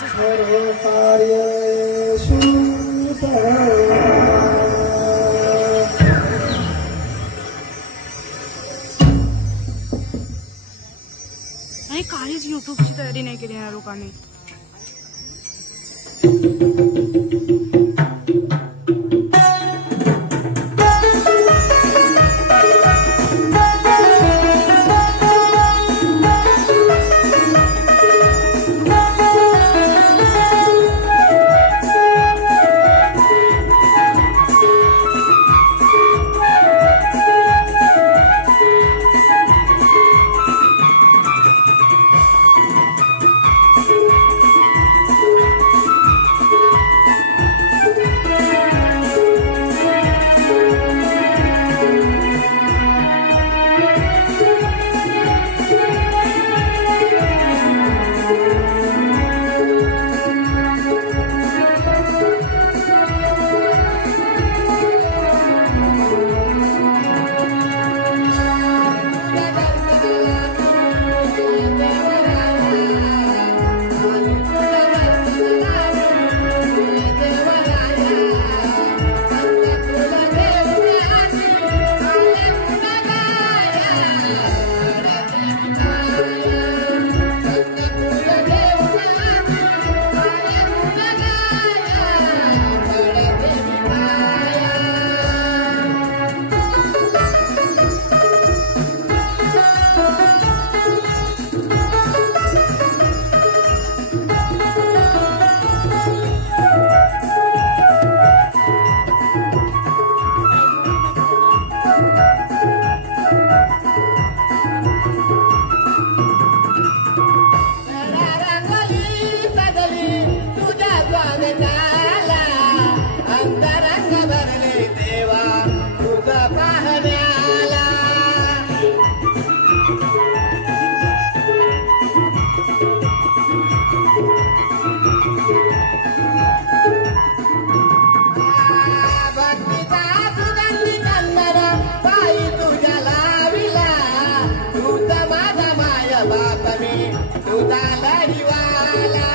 सर्व कार्येषु नाही, काहीच युट्यूबची तयारी नाही केली या लोकांनी. बाप मी तुझा लढीवाला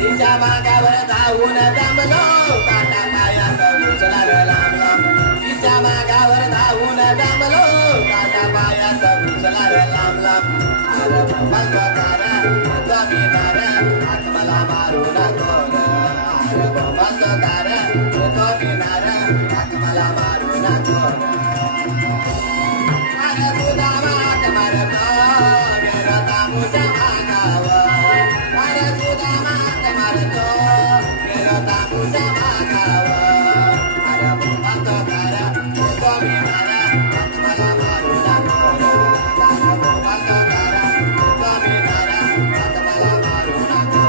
तिच्या मागावर धावून दमलो काटा पायात घुसला रे लांब लांब तिच्या मागावर धावून दमलो काटा पायात घुसला रे लांब लांब अरे मग तारा तुम्ही नारा हात मला मारू नको अरे मग तारा तुम्ही नारा हात मला मारू नको अरे तुझा मात मारतो गेलो तांबूच्या मागावर अरे तुझा मात मारतो गेलो तांबूच्या मागावर अरे मग तारा तुम्ही नारा हात मला मारू नको अरे मग तारा तुम्ही नारा हात मला मारू नको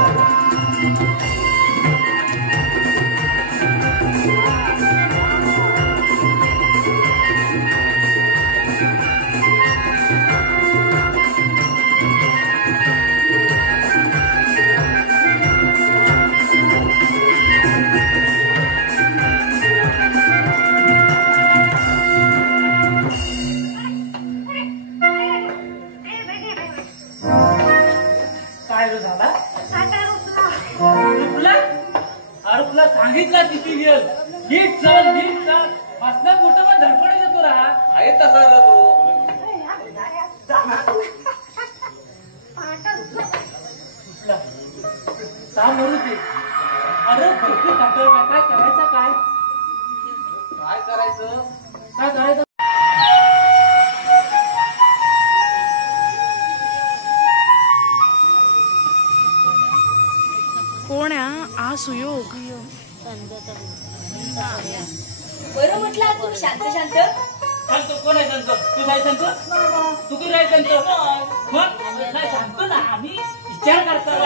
तुला सांगितलं किती वेळ नीट चल बसण्यात मोठं पण धडपड येतो राहा आहे तसा तू म्हणू दे अरे भरपूर कंटाळला काय करायचं काय करायचं कोण आहे आ सुयोग बरं म्हटलं तुम्ही शांत शांत सांगतो कोण आहे सांगतो तू काय सांगतो तू किती आहे सांगतो मग नाही सांगतो ना आम्ही विचार करतो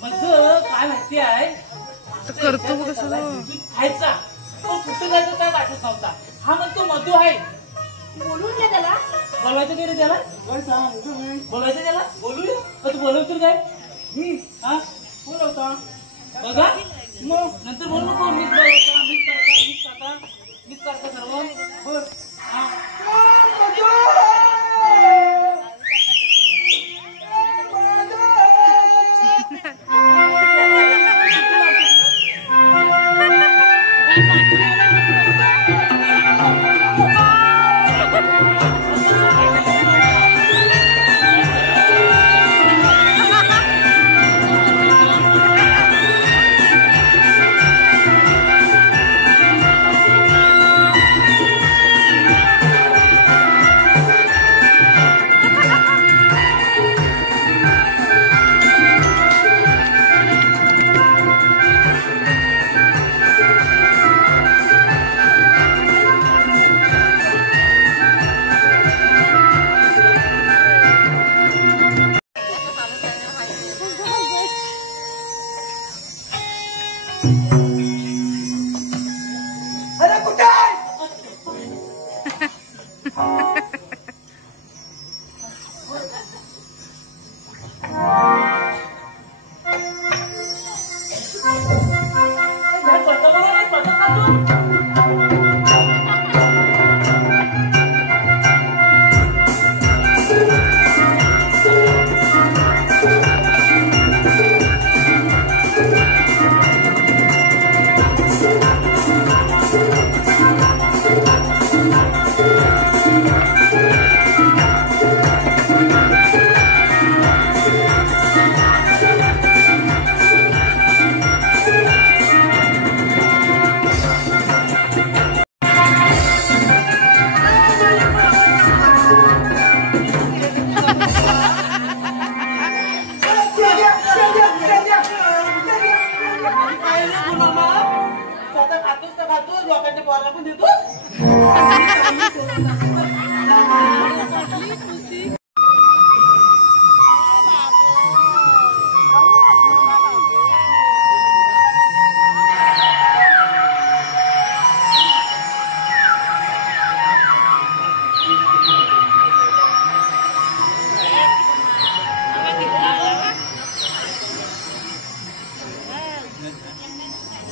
म्हणजे काय माहिती आहे करतो कसं खायचा तो कुठे जायचं काय वाटत नव्हता हा मग तो मधू आहे बोलून घ्या त्याला बोलवायचं गेलं त्याला बोलवायचं त्याला बोलूया तू बोलवतो काय हा बोलवता बघा मग नंतर बोलू नको मीच करता सर्व बोल हा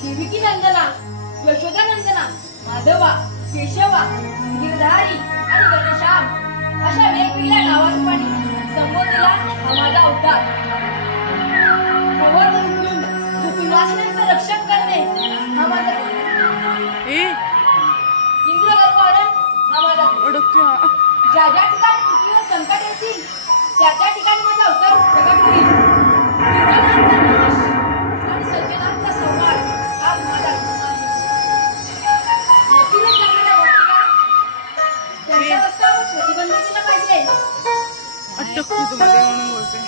देविकी नंदना, यशोदा नंदना, माधवा, केशवा, गिरधारी आणि घनश्याम अशा वेगवेगळ्या नावारूपाने संबोधला हा माझा अवतार. गोवर उठून गोकुलवासिनींचं रक्षण करणे हा माझा इंद्रगर्भावरण हा माझा. ज्या ज्या ठिकाणी पृथ्वीवर संकट येतील त्या त्या ठिकाणी माझा अवतार प्रगट होईल. दुर्योधनाचा नाश आणि सज्जनांचा संहार हा माझा धर्म आहे. मथुरेत जन्मलेल्या गोपिका त्यांच्या अवस्थावर प्रतिबंध केला पाहिजे. अटकते तुम्हाला म्हणून बोलते.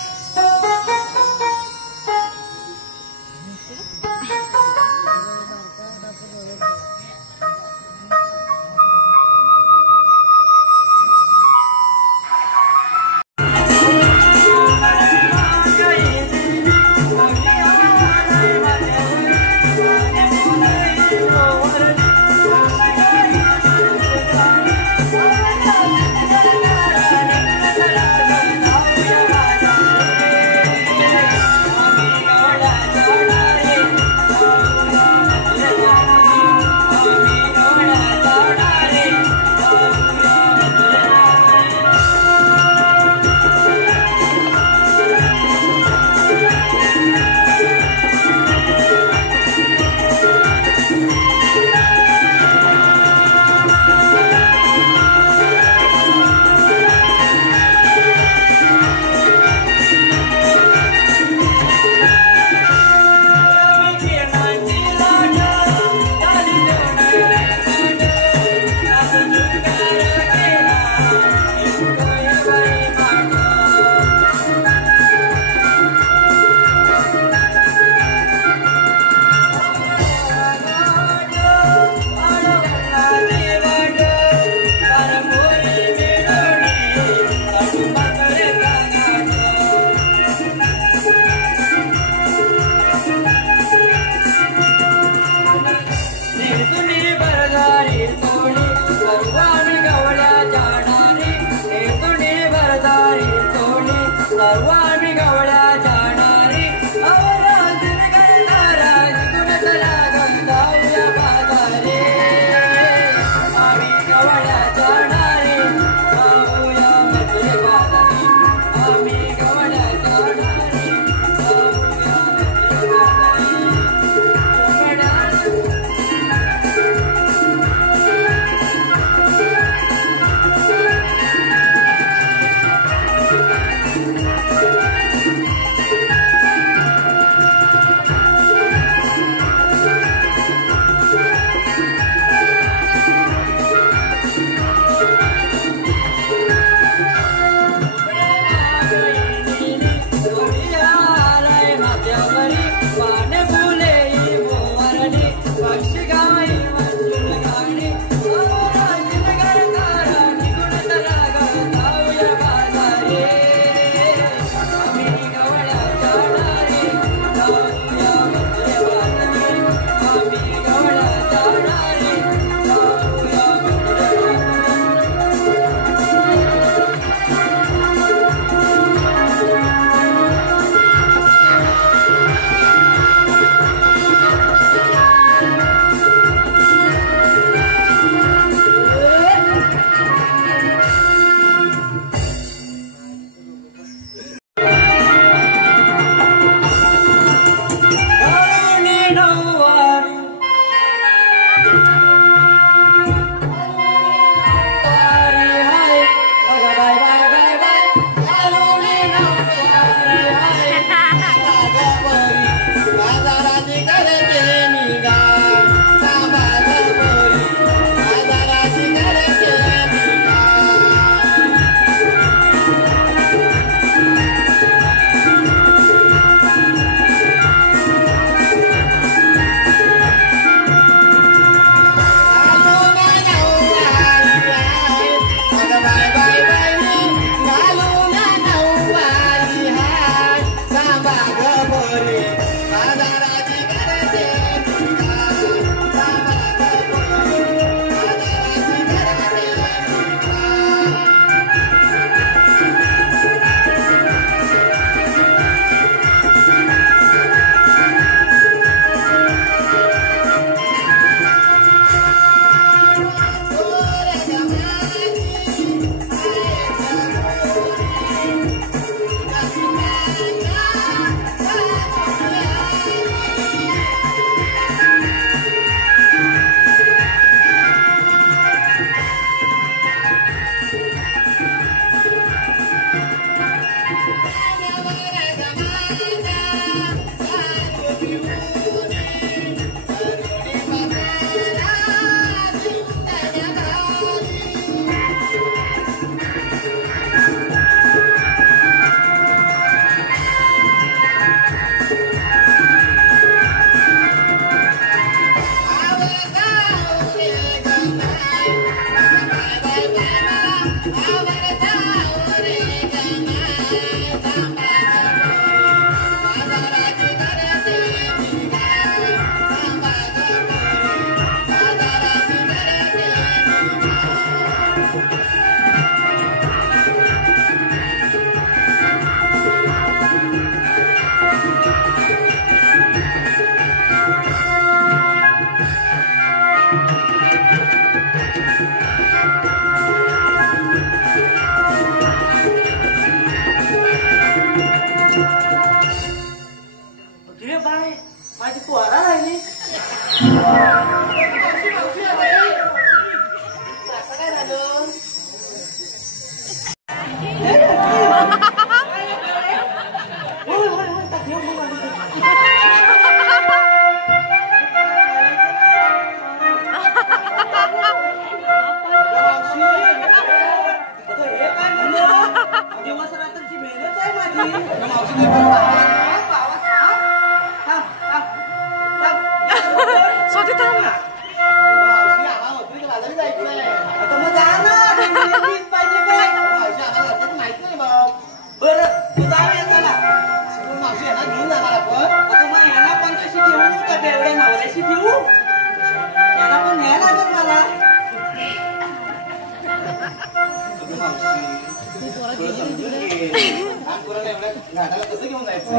कसं घेऊन जायचं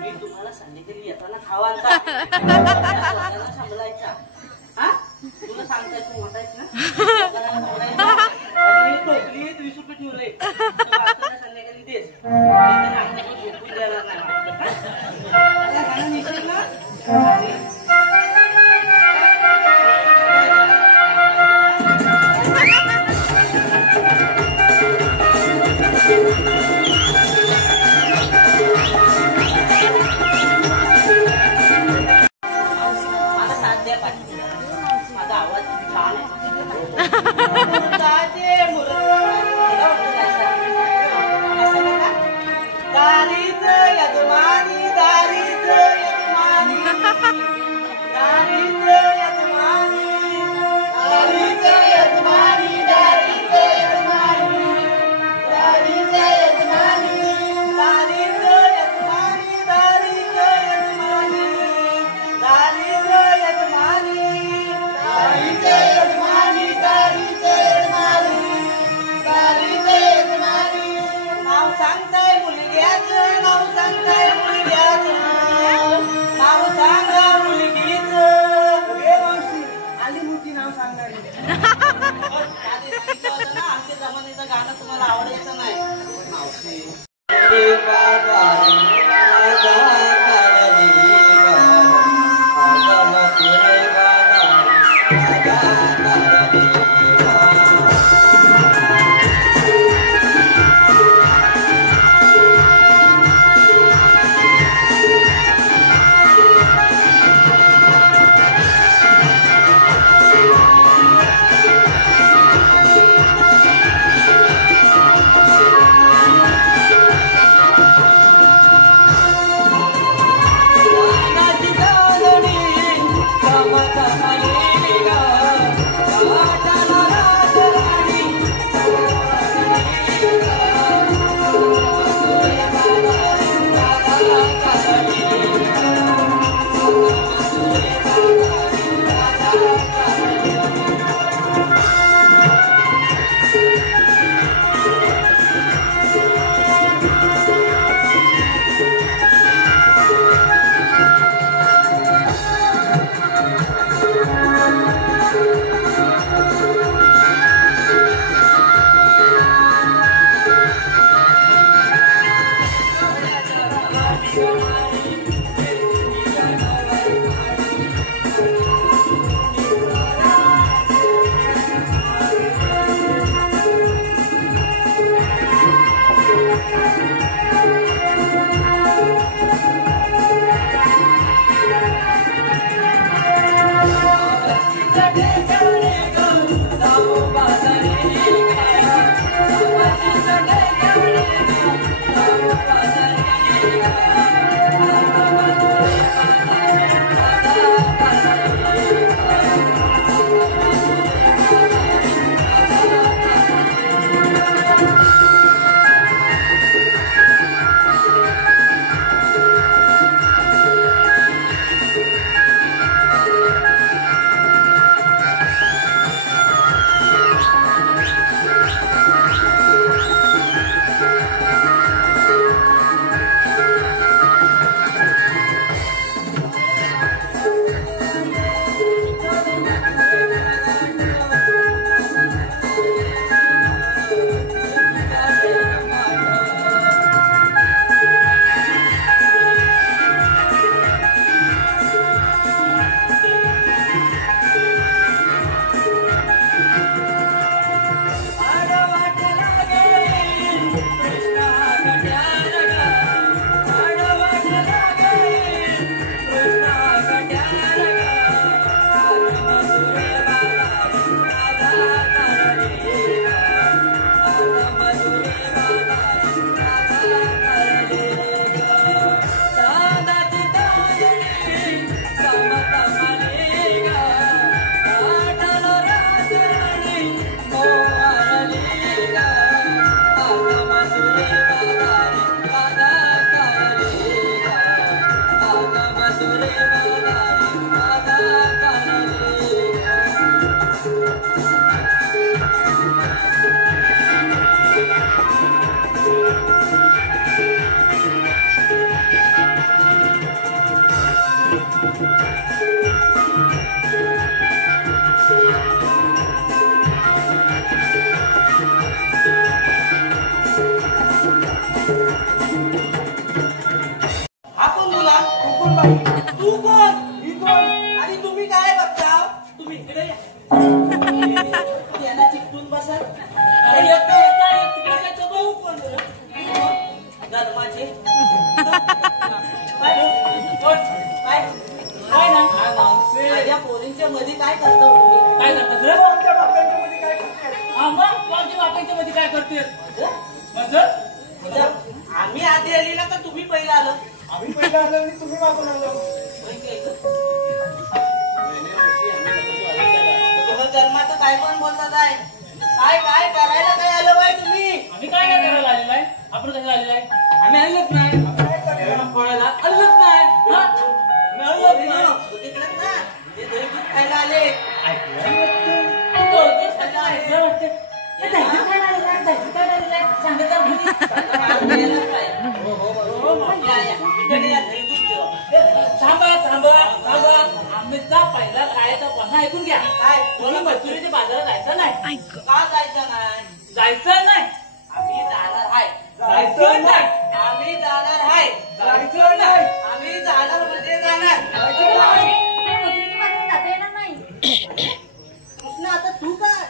मी तुम्हाला सांगितलं येताना खावा सांभाळायचा हा तुला सांगताय तू म्हणतायस ना टोपली 20 रुपये ठेवले संध्याकाळी तेच झोपून द्यायला नाही माझा आवाज छान आहे दारीच यजमानी दारीच यजमानी दारीच यजमानी दारीच यजमानी दारीच यजमानी दारीच यजमानी दारीच यजमानी दारीच यजमानी दारीच यजमानी दारीच यजमानी दारीच यजमानी दारीच यजमानी नाव सांगताय मुलग्याचं नाव सांगताय मुलग्याचं नाव सांगा मुलगीचं आली मोठी नाव सांगणारी आमच्या जमान्याचं गाणं तुम्हाला आवडायचं नाही मावशी बाई. तू कोण? ही कोण? आणि तुम्ही काय बघता? तुम्ही इकडे या. यांना चिकटून बसा. अरे येतो, येतो, तिकडे काय तो भाऊ कोण? धर्माचे. काय? कोण? काय? काय ना? माझ्या पोरींच्या मध्ये काय करता तुम्ही? काय करतात रे? आमच्या बाप्पांच्या मध्ये काय करते? हा मग कोणत्या बापांच्या मध्ये काय करते? आम्ही आधी आली ना का तुम्ही पहिला आलो? आम्ही पहिला आलो आणि तुम्ही मागून आलो. जन्माचं काय पण बोलतात आहे. काय काय करायला काय आलो बाय तुम्ही? आम्ही काय नाही करायला आलेलो आहे? आपण कसं आलेलो आहे? आम्ही आलोच नाही. काय करणार? फळाला आलोच नाही. हा? आम्ही आलोच नाही. बघितलं ना? ते दही दूध खायला आले. आम्हीचा पहिला खायचा पन्हा ऐकून घ्या. काय? तुम्ही मजुरीच्या बाजारात जायचं नाही. का जायचं नाही? जायचं नाही. आम्ही जाणार आहे. जायचं नाही. आम्ही जाणार आहे. जायचं नाही. आम्ही जाणार म्हणजे जाणार. जायचं नाही. मजुरीच्या बाजारात जाता येणार नाही. कृष्ण आता तू काय?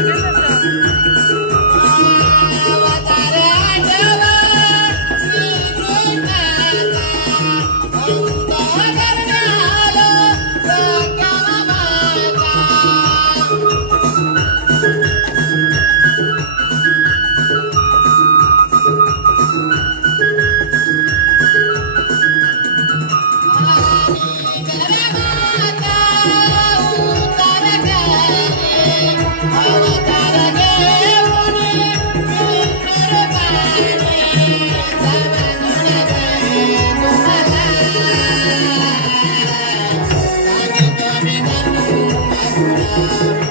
लगेच असं Thank you.